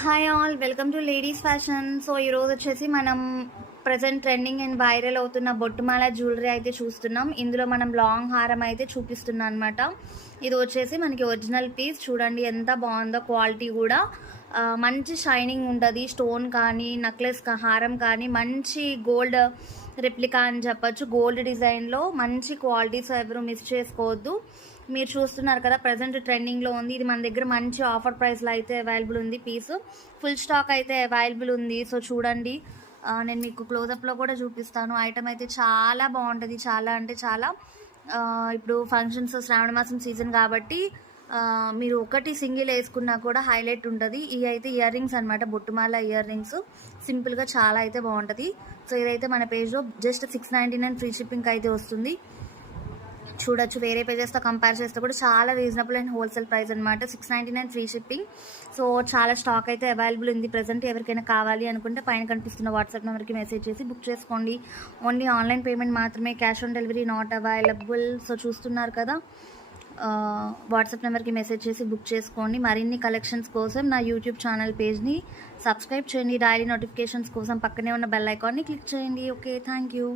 Hi all, welcome to ladies fashion. So ఈరోజు వచ్చేసి మనం ప్రజెంట్ ట్రెండింగ్ అండ్ వైరల్ అవుతున్న బొట్టుమాల జ్యువెలరీ అయితే చూస్తున్నాం. ఇందులో మనం లాంగ్ హారం అయితే చూపిస్తున్నాం అనమాట. ఇది వచ్చేసి మనకి ఒరిజినల్ పీస్. చూడండి ఎంత బాగుందో, క్వాలిటీ కూడా మంచి షైనింగ్ ఉంటుంది. స్టోన్ కానీ నెక్లెస్ హారం కానీ మంచి గోల్డ్ రెప్లికా అని చెప్పొచ్చు. గోల్డ్ డిజైన్లో మంచి క్వాలిటీస్ ఎవరు మిస్ చేసుకోవద్దు. మీరు చూస్తున్నారు కదా, ప్రజెంట్ ట్రెండింగ్లో ఉంది. ఇది మన దగ్గర మంచి ఆఫర్ ప్రైస్లో అయితే అవైలబుల్ ఉంది. పీస్ ఫుల్ స్టాక్ అయితే అవైలబుల్ ఉంది. సో చూడండి, నేను మీకు క్లోజప్లో కూడా చూపిస్తాను. ఐటమ్ అయితే చాలా బాగుంటుంది, చాలా అంటే చాలా. ఇప్పుడు ఫంక్షన్స్, శ్రావణ మాసం సీజన్ కాబట్టి మీరు ఒకటి సింగిల్ వేసుకున్నా కూడా హైలైట్ ఉంటుంది. ఇవి అయితే ఇయర్ రింగ్స్ అనమాట, బొట్టుమాల ఇయర్ రింగ్స్. సింపుల్గా చాలా అయితే బాగుంటుంది. సో ఇదైతే మన పేజ్లో జస్ట్ 699 ఫ్రీ షిప్పింగ్ అయితే వస్తుంది. చూడొచ్చు, వేరే పేజెస్తో కంపేర్ చేస్తే కూడా చాలా రీజనబుల్ అండ్ హోల్సేల్ ప్రైస్ అనమాట. 699 ఫ్రీ షిప్పింగ్. సో చాలా స్టాక్ అయితే అవైలబుల్ ఉంది ప్రజెంట్. ఎవరికైనా కావాలి అనుకుంటే పైన కనిపిస్తున్న వాట్సాప్ నెంబర్కి మెసేజ్ చేసి బుక్ చేసుకోండి. ఓన్లీ ఆన్లైన్ పేమెంట్ మాత్రమే, cash on delivery not available. So చూస్తున్నారు కదా, వాట్సాప్ నెంబర్కి మెసేజ్ చేసి బుక్ చేసుకోండి. మరిన్ని కలెక్షన్స్ కోసం నా యూట్యూబ్ ఛానల్ పేజ్ని సబ్స్క్రైబ్ చేయండి. డైలీ నోటిఫికేషన్స్ కోసం పక్కనే ఉన్న బెల్ ఐకాన్ని క్లిక్ చేయండి. Okay, thank you.